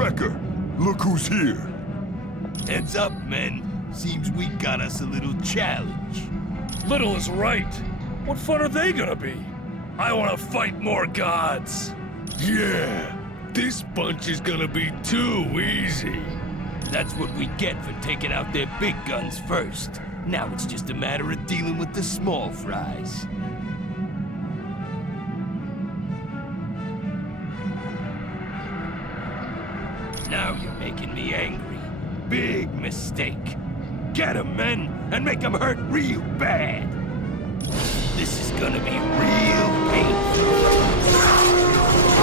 Wrecker, look who's here. Heads up, men. Seems we got us a little challenge. Little is right. What fun are they gonna be? I wanna fight more gods. Yeah, this bunch is gonna be too easy. That's what we get for taking out their big guns first. Now it's just a matter of dealing with the small fries. Now you're making me angry. Big mistake. Get 'em, men, and make 'em hurt real bad. This is gonna be real painful.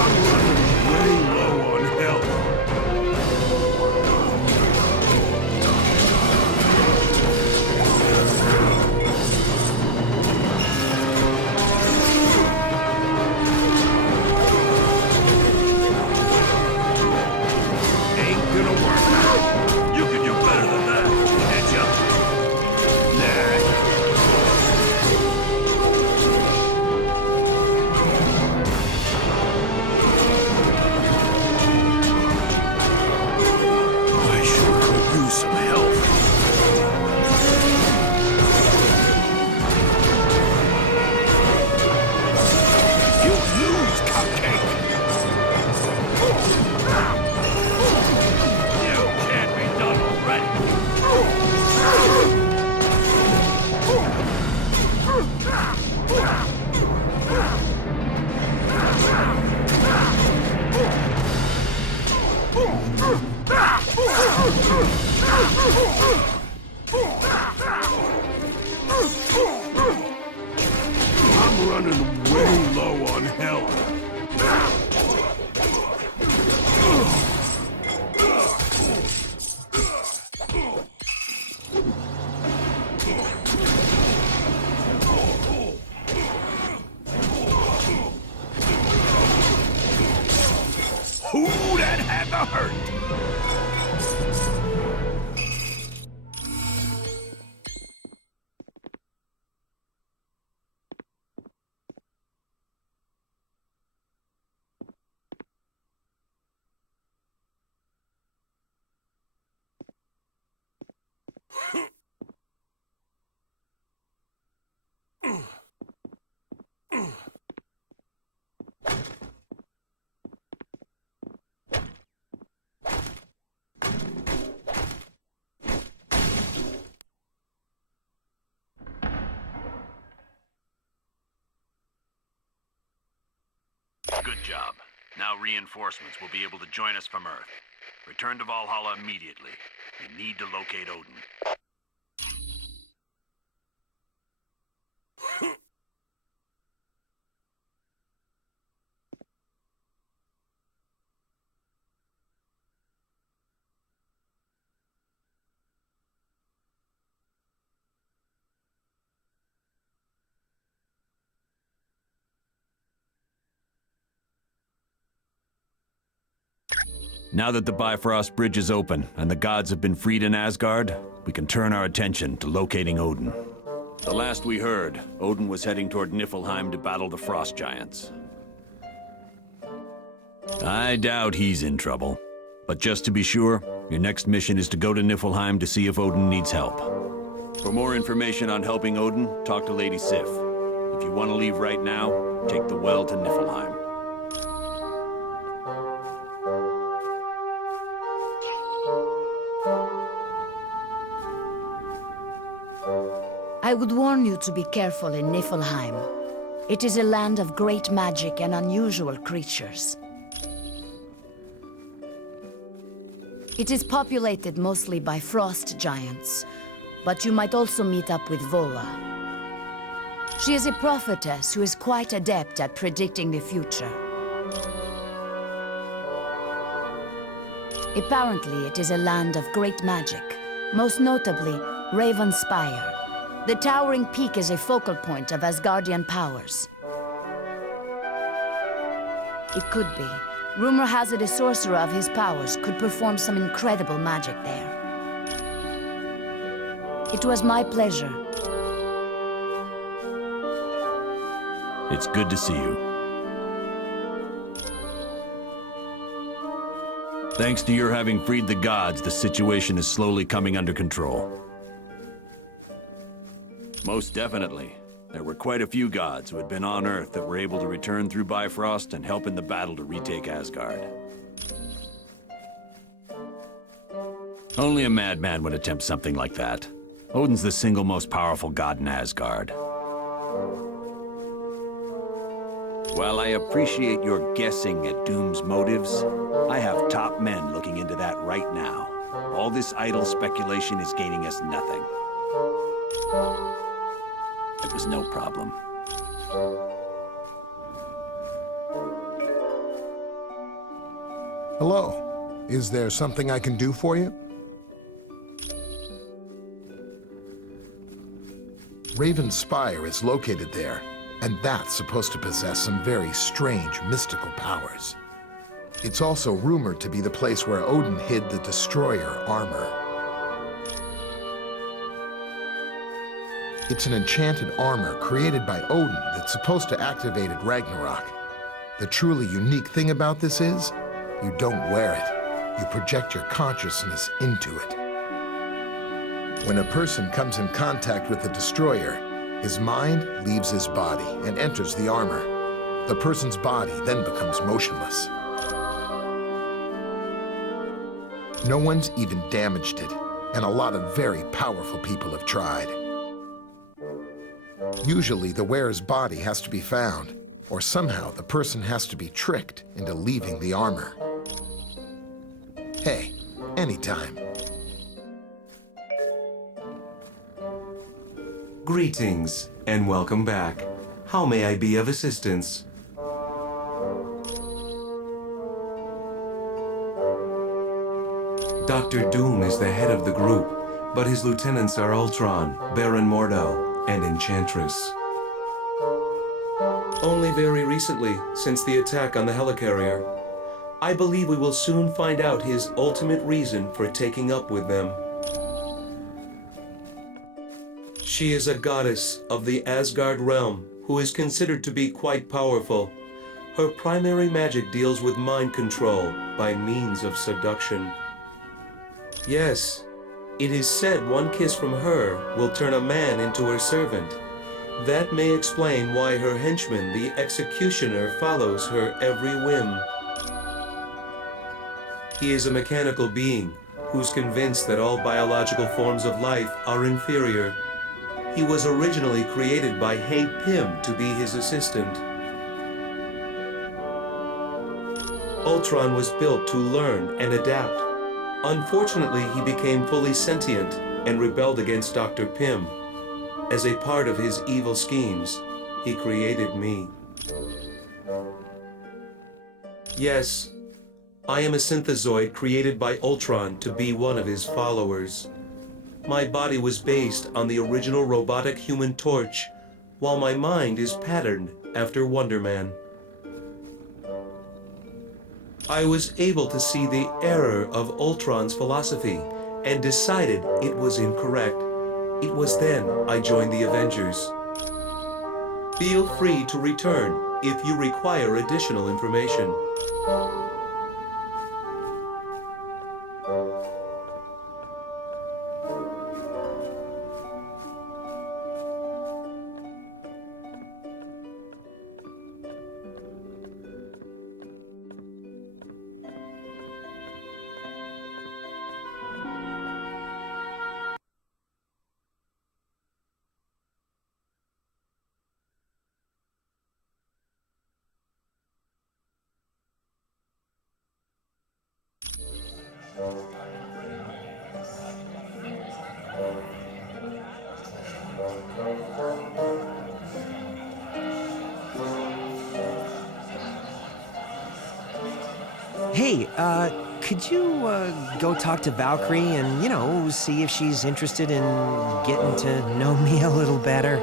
I'm running way low on health. Ain't gonna work. You can do better than that, can't ya? I sure could use some help. You lose, cupcake! You can't be done already. I'm running way low on health. Ooh, that had to hurt! Good job. Now reinforcements will be able to join us from Earth. Return to Valhalla immediately. We need to locate Odin. Now that the Bifrost Bridge is open and the gods have been freed in Asgard, we can turn our attention to locating Odin. The last we heard, Odin was heading toward Niflheim to battle the Frost Giants. I doubt he's in trouble. But just to be sure, your next mission is to go to Niflheim to see if Odin needs help. For more information on helping Odin, talk to Lady Sif. If you want to leave right now, take the well to Niflheim. I would warn you to be careful in Niflheim. It is a land of great magic and unusual creatures. It is populated mostly by frost giants, but you might also meet up with Vola. She is a prophetess who is quite adept at predicting the future. Apparently, it is a land of great magic, most notably Ravenspire. The towering peak is a focal point of Asgardian powers. It could be. Rumor has it a sorcerer of his powers could perform some incredible magic there. It was my pleasure. It's good to see you. Thanks to your having freed the gods, the situation is slowly coming under control. Most definitely. There were quite a few gods who had been on Earth that were able to return through Bifrost and help in the battle to retake Asgard. Only a madman would attempt something like that. Odin's the single most powerful god in Asgard. While I appreciate your guessing at Doom's motives, I have top men looking into that right now. All this idle speculation is gaining us nothing. It was no problem. Hello. Is there something I can do for you? Raven Spire is located there, and that's supposed to possess some very strange mystical powers. It's also rumored to be the place where Odin hid the Destroyer armor. It's an enchanted armor created by Odin that's supposed to activate at Ragnarok. The truly unique thing about this is, you don't wear it. You project your consciousness into it. When a person comes in contact with the Destroyer, his mind leaves his body and enters the armor. The person's body then becomes motionless. No one's even damaged it, and a lot of very powerful people have tried. Usually, the wearer's body has to be found, or somehow the person has to be tricked into leaving the armor. Hey, anytime. Greetings, and welcome back. How may I be of assistance? Dr. Doom is the head of the group, but his lieutenants are Ultron, Baron Mordo, and Enchantress. Only very recently, since the attack on the helicarrier, I believe we will soon find out his ultimate reason for taking up with them. She is a goddess of the Asgard realm who is considered to be quite powerful. Her primary magic deals with mind control by means of seduction. Yes, it is said one kiss from her will turn a man into her servant. That may explain why her henchman, the Executioner, follows her every whim. He is a mechanical being who's convinced that all biological forms of life are inferior. He was originally created by Hank Pym to be his assistant. Ultron was built to learn and adapt. Unfortunately, he became fully sentient and rebelled against Dr. Pym. As a part of his evil schemes, he created me. Yes, I am a synthezoid created by Ultron to be one of his followers. My body was based on the original robotic Human Torch, while my mind is patterned after Wonder Man. I was able to see the error of Ultron's philosophy and decided it was incorrect. It was then I joined the Avengers. Feel free to return if you require additional information. Hey, could you, go talk to Valkyrie and, you know, see if she's interested in getting to know me a little better?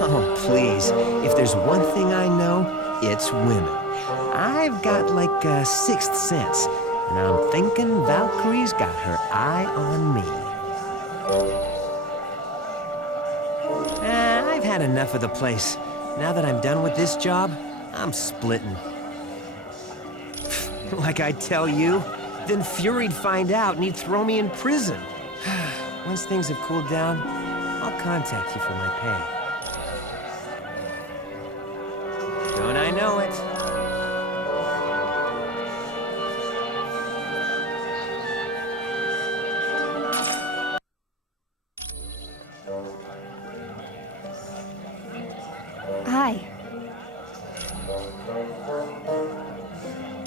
Oh, please. If there's one thing I know, it's women. I've got like a sixth sense, and I'm thinking Valkyrie's got her eye on me. I've had enough of the place. Now that I'm done with this job, I'm splitting. Like I'd tell you? Then Fury'd find out and he'd throw me in prison. Once things have cooled down, I'll contact you for my pay. Don't I know it? Hi.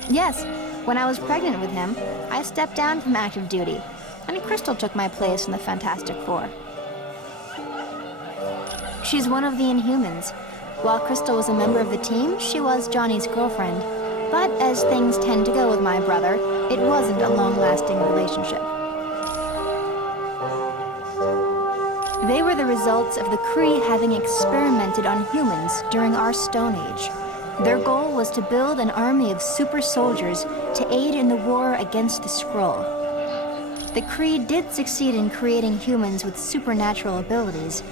Yes, when I was pregnant with him, I stepped down from active duty, and Crystal took my place in the Fantastic Four. She's one of the Inhumans. While Crystal was a member of the team, she was Johnny's girlfriend. But as things tend to go with my brother, it wasn't a long-lasting relationship. They were the results of the Kree having experimented on humans during our Stone Age. Their goal was to build an army of super soldiers to aid in the war against the Skrull. The Kree did succeed in creating humans with supernatural abilities,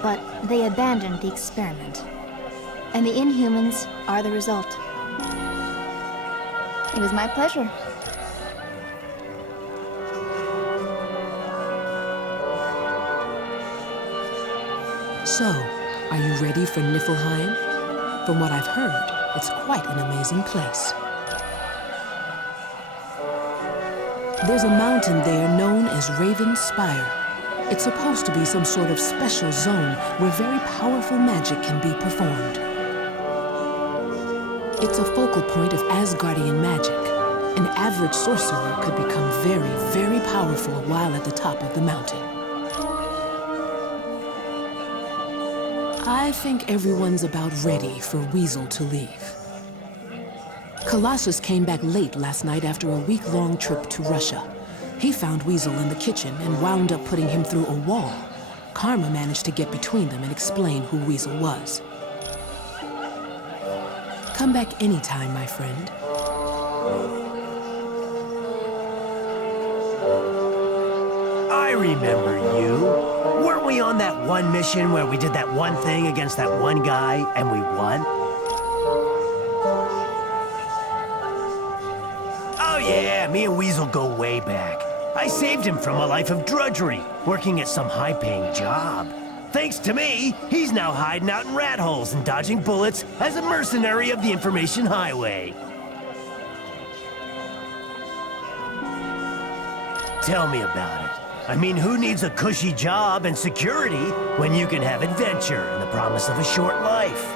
but they abandoned the experiment. And the Inhumans are the result. It was my pleasure. So, are you ready for Niflheim? From what I've heard, it's quite an amazing place. There's a mountain there known as Raven Spire. It's supposed to be some sort of special zone where very powerful magic can be performed. It's a focal point of Asgardian magic. An average sorcerer could become very, very powerful while at the top of the mountain. I think everyone's about ready for Weasel to leave. Colossus came back late last night after a week-long trip to Russia. He found Weasel in the kitchen and wound up putting him through a wall. Karma managed to get between them and explain who Weasel was. Come back anytime, my friend. I remember you. Weren't we on that one mission where we did that one thing against that one guy and we won? Oh yeah, me and Weasel go way back. I saved him from a life of drudgery, working at some high-paying job. Thanks to me, he's now hiding out in rat holes and dodging bullets as a mercenary of the information highway. Tell me about it. I mean, who needs a cushy job and security when you can have adventure and the promise of a short life?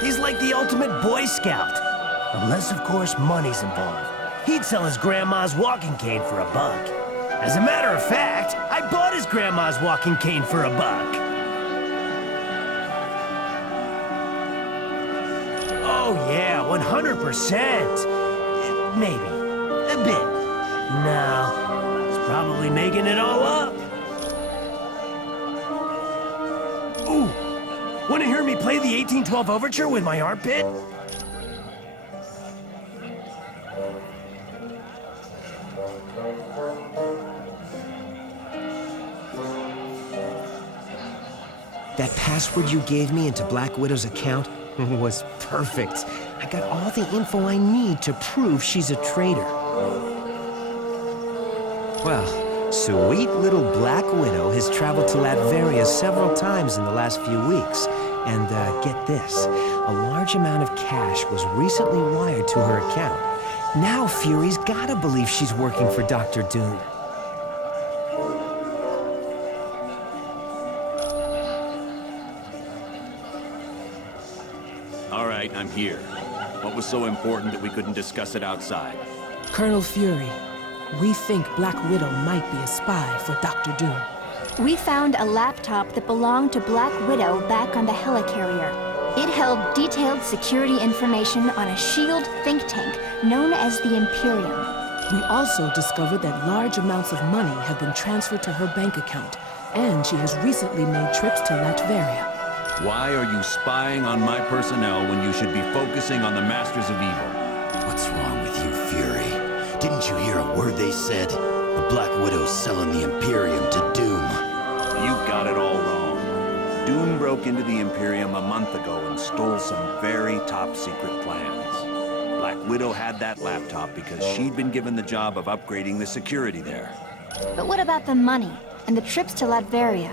He's like the ultimate Boy Scout. Unless, of course, money's involved. He'd sell his grandma's walking cane for $1. As a matter of fact, I bought his grandma's walking cane for $1. Oh yeah, 100%. Maybe. A bit. No, he's probably making it all up. Ooh, wanna hear me play the 1812 Overture with my armpit? That password you gave me into Black Widow's account was perfect. I got all the info I need to prove she's a traitor. Well, sweet little Black Widow has traveled to Latveria several times in the last few weeks. And get this, a large amount of cash was recently wired to her account. Now Fury's gotta believe she's working for Dr. Doom. All right, I'm here. What was so important that we couldn't discuss it outside? Colonel Fury, we think Black Widow might be a spy for Dr. Doom. We found a laptop that belonged to Black Widow back on the helicarrier. It held detailed security information on a SHIELD think tank known as the Imperium. We also discovered that large amounts of money have been transferred to her bank account, and she has recently made trips to Latveria. Why are you spying on my personnel when you should be focusing on the Masters of Evil? What's wrong with you, Fury? Didn't you hear a word they said? The Black Widow's selling the Imperium to Doom. You got it all wrong. Doom broke into the Imperium a month ago and stole some very top-secret plans. Black Widow had that laptop because she'd been given the job of upgrading the security there. But what about the money and the trips to Latveria?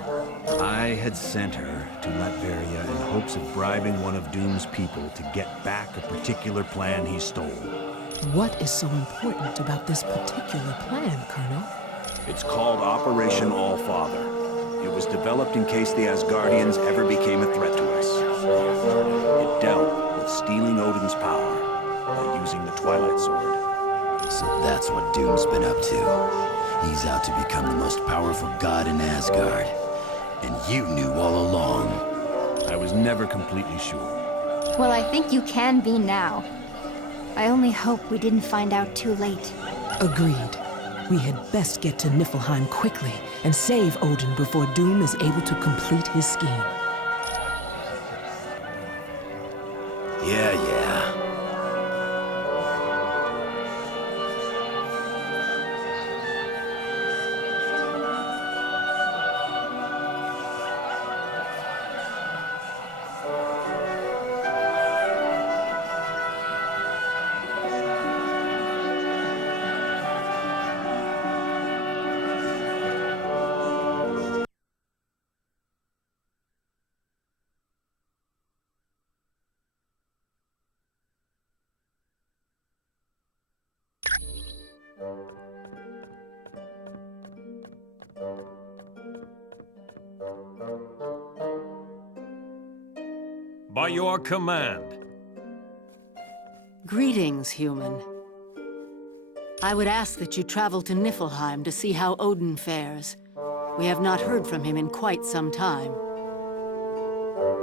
I had sent her to Latveria in hopes of bribing one of Doom's people to get back a particular plan he stole. What is so important about this particular plan, Colonel? It's called Operation All-Father. It was developed in case the Asgardians ever became a threat to us. It dealt with stealing Odin's power by using the Twilight Sword. So that's what Doom's been up to. He's out to become the most powerful god in Asgard. And you knew all along. I was never completely sure. Well, I think you can be now. I only hope we didn't find out too late. Agreed. We had best get to Niflheim quickly and save Odin before Doom is able to complete his scheme. Yeah. By your command. Greetings, human. I would ask that you travel to Niflheim to see how Odin fares. We have not heard from him in quite some time.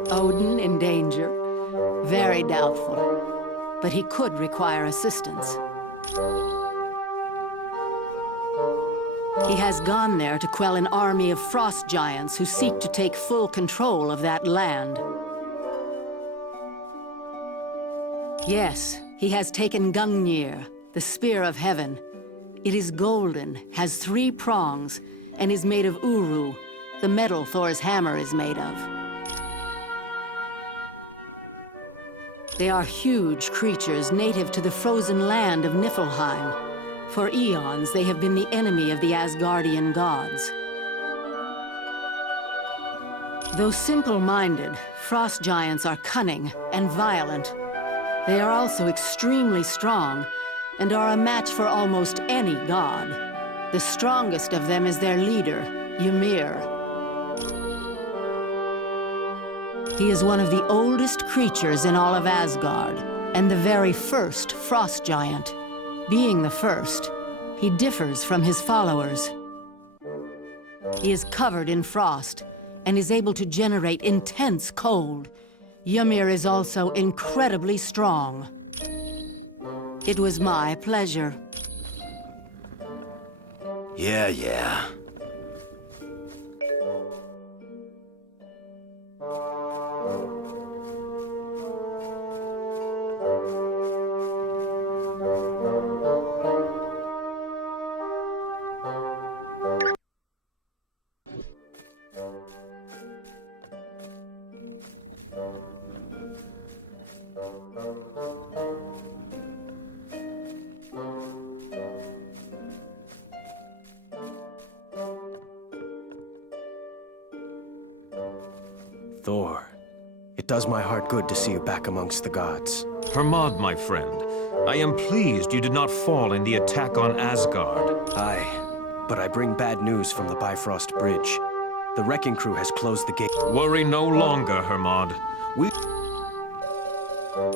Odin in danger? Very doubtful. But he could require assistance. He has gone there to quell an army of frost giants who seek to take full control of that land. Yes, he has taken Gungnir, the Spear of Heaven. It is golden, has 3 prongs, and is made of Uru, the metal Thor's hammer is made of. They are huge creatures native to the frozen land of Niflheim. For eons, they have been the enemy of the Asgardian gods. Though simple-minded, frost giants are cunning and violent. They are also extremely strong, and are a match for almost any god. The strongest of them is their leader, Ymir. He is one of the oldest creatures in all of Asgard, and the very first frost giant. Being the first, he differs from his followers. He is covered in frost, and is able to generate intense cold. Ymir is also incredibly strong. It was my pleasure. Yeah. Thor, it does my heart good to see you back amongst the gods. Hermod, my friend, I am pleased you did not fall in the attack on Asgard. Aye, but I bring bad news from the Bifrost Bridge. The wrecking crew has closed the gate. Worry no longer, Hermod.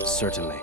Certainly.